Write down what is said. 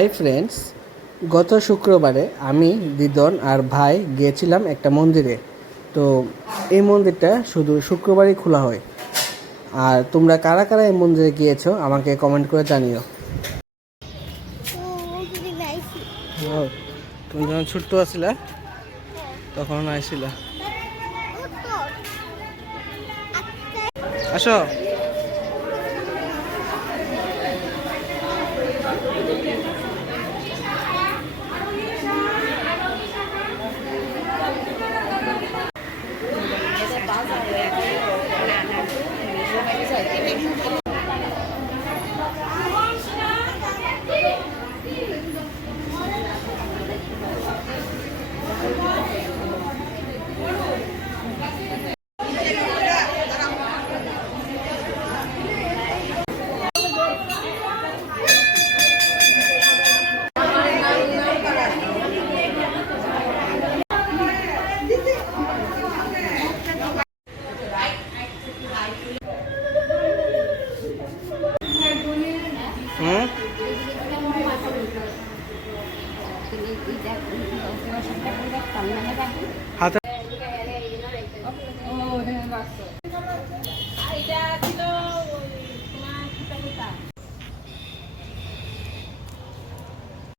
Hi friends, গত শুক্রবারে আমি দিদন আর ভাই গিয়েছিলাম একটা মন্দিরে। তো এই মন্দিরটা শুধু শুক্রবারই খোলা হয়। আর তোমরা কারা কারা এই মন্দিরে গিয়েছো আমাকে কমেন্ট করে জানিও। ও, তুমি যখন ছোট্ট আছিলা তখন আইছিলা। আসো।